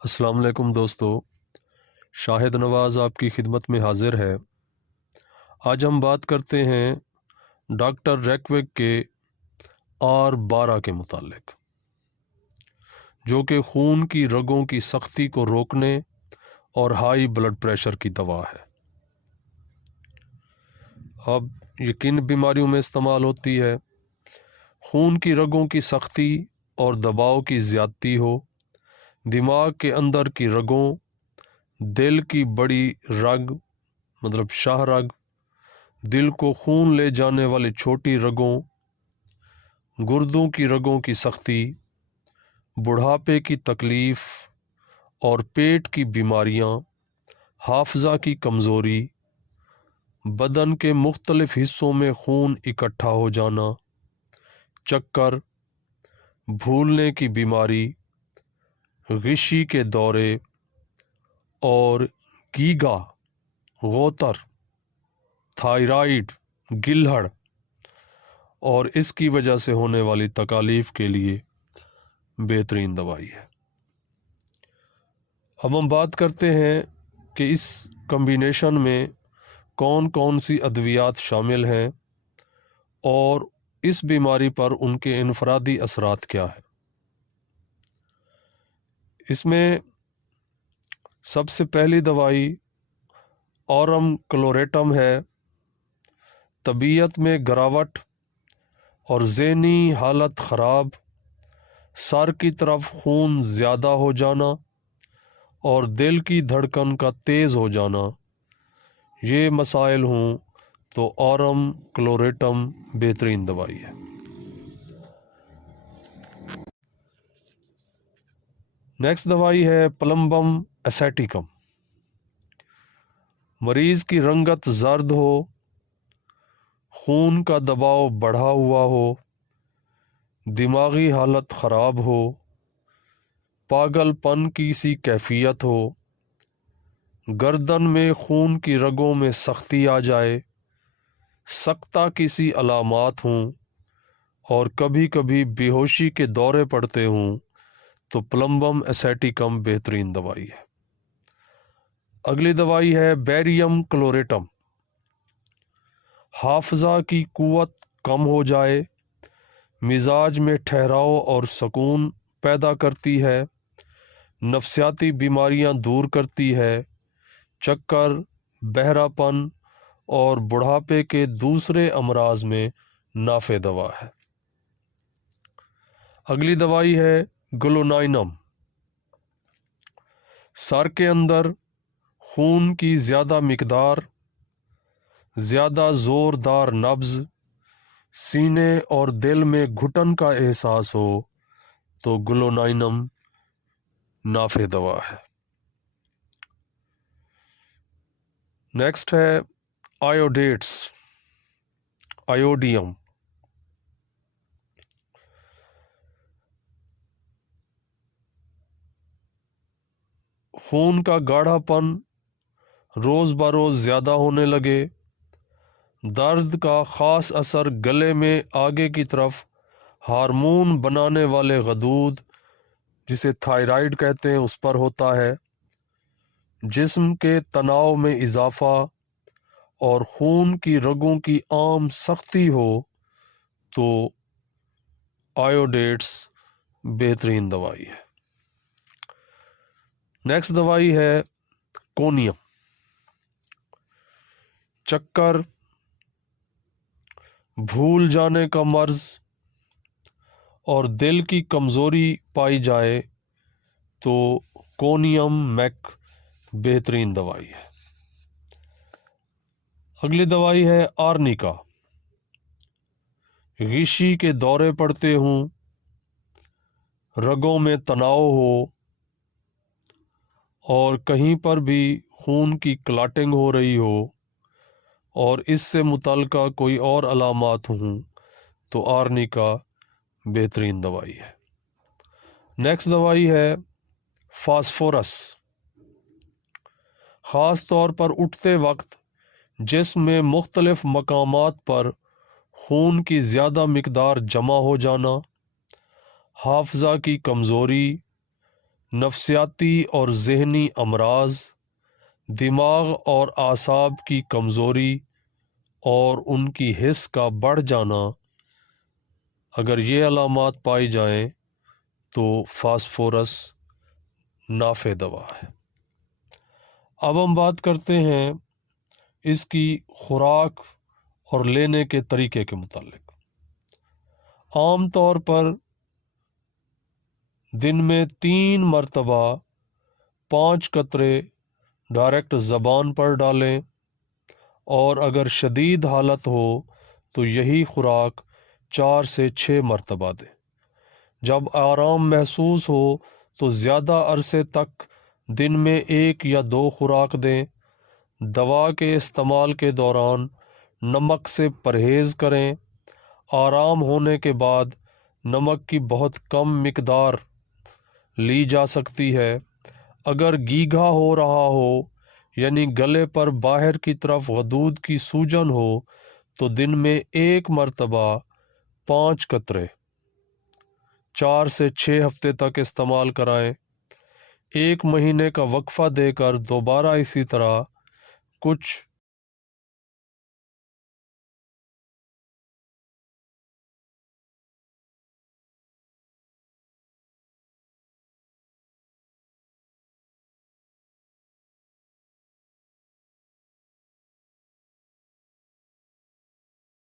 السلام علیکم دوستو، شاہد نواز آپ کی خدمت میں حاضر ہے۔ آج ہم بات کرتے ہیں ڈاکٹر ریکویک کے R12 کے متعلق، جو کہ خون کی رگوں کی سختی کو روکنے اور ہائی بلڈ پریشر کی دوا ہے۔ اب یہ کن بیماریوں میں استعمال ہوتی ہے؟ خون کی رگوں کی سختی اور دباؤ کی زیادتی ہو، دماغ کے اندر کی رگوں، دل کی بڑی رگ مطلب شاہ رگ، دل کو خون لے جانے والی چھوٹی رگوں، گردوں کی رگوں کی سختی، بڑھاپے کی تکلیف اور پیٹ کی بیماریاں، حافظہ کی کمزوری، بدن کے مختلف حصوں میں خون اکٹھا ہو جانا، چکر، بھولنے کی بیماری، غشی کے دورے اور گیگا، غوطر، تھائرائیڈ، گلہڑ اور اس کی وجہ سے ہونے والی تکالیف کے لیے بہترین دوائی ہے۔ اب ہم بات کرتے ہیں کہ اس کمبینیشن میں کون کون سی ادویات شامل ہیں اور اس بیماری پر ان کے انفرادی اثرات کیا ہیں۔ اس میں سب سے پہلی دوائی اورم کلوریٹم ہے۔ طبیعت میں گراوٹ اور ذہنی حالت خراب، سر کی طرف خون زیادہ ہو جانا اور دل کی دھڑکن کا تیز ہو جانا، یہ مسائل ہوں تو اورم کلوریٹم بہترین دوائی ہے۔ نیکسٹ دوائی ہے پلمبم اسیٹیکم۔ مریض کی رنگت زرد ہو، خون کا دباؤ بڑھا ہوا ہو، دماغی حالت خراب ہو، پاگل پن کی سی کیفیت ہو، گردن میں خون کی رگوں میں سختی آ جائے، سکتہ کی سی علامات ہوں اور کبھی کبھی بے ہوشی کے دورے پڑتے ہوں تو پلمبم اسیٹیکم بہترین دوائی ہے۔ اگلی دوائی ہے بیریم کلوریٹم۔ حافظہ کی قوت کم ہو جائے، مزاج میں ٹھہراؤ اور سکون پیدا کرتی ہے، نفسیاتی بیماریاں دور کرتی ہے، چکر، بہرا پن اور بڑھاپے کے دوسرے امراض میں نافع دوا ہے۔ اگلی دوائی ہے گلونائنم۔ سر کے اندر خون کی زیادہ مقدار، زیادہ زوردار نبض، سینے اور دل میں گھٹن کا احساس ہو تو گلونائنم نافع دوا ہے۔ نیکسٹ ہے آیوڈیٹس، آیوڈیم۔ خون کا گاڑھا پن روز بروز زیادہ ہونے لگے، درد کا خاص اثر گلے میں آگے کی طرف ہارمون بنانے والے غدود جسے تھائرائیڈ کہتے ہیں اس پر ہوتا ہے، جسم کے تناؤ میں اضافہ اور خون کی رگوں کی عام سختی ہو تو آیوڈیٹس بہترین دوائی ہے۔ نیکسٹ دوائی ہے کونیم۔ چکر، بھول جانے کا مرض اور دل کی کمزوری پائی جائے تو کونیم میک بہترین دوائی ہے۔ اگلی دوائی ہے آرنیکا۔ غشی کے دورے پڑتے ہوں، رگوں میں تناؤ ہو اور کہیں پر بھی خون کی کلاٹنگ ہو رہی ہو اور اس سے متعلقہ کوئی اور علامات ہوں تو آرنیکا بہترین دوائی ہے۔ نیکسٹ دوائی ہے فاسفورس۔ خاص طور پر اٹھتے وقت جسم میں مختلف مقامات پر خون کی زیادہ مقدار جمع ہو جانا، حافظہ کی کمزوری، نفسیاتی اور ذہنی امراض، دماغ اور اعصاب کی کمزوری اور ان کی حس کا بڑھ جانا، اگر یہ علامات پائی جائیں تو فاسفورس نافع دوا ہے۔ اب ہم بات کرتے ہیں اس کی خوراک اور لینے کے طریقے کے متعلق۔ عام طور پر دن میں 3 مرتبہ 5 قطرے ڈائریکٹ زبان پر ڈالیں، اور اگر شدید حالت ہو تو یہی خوراک 4 سے 6 مرتبہ دیں۔ جب آرام محسوس ہو تو زیادہ عرصے تک دن میں 1 یا 2 خوراک دیں۔ دوا کے استعمال کے دوران نمک سے پرہیز کریں۔ آرام ہونے کے بعد نمک کی بہت کم مقدار لی جا سکتی ہے۔ اگر گیگا ہو رہا ہو، یعنی گلے پر باہر کی طرف غدود کی سوجن ہو، تو دن میں 1 مرتبہ 5 قطرے 4 سے 6 ہفتے تک استعمال کرائیں۔ 1 مہینے کا وقفہ دے کر دوبارہ اسی طرح کچھ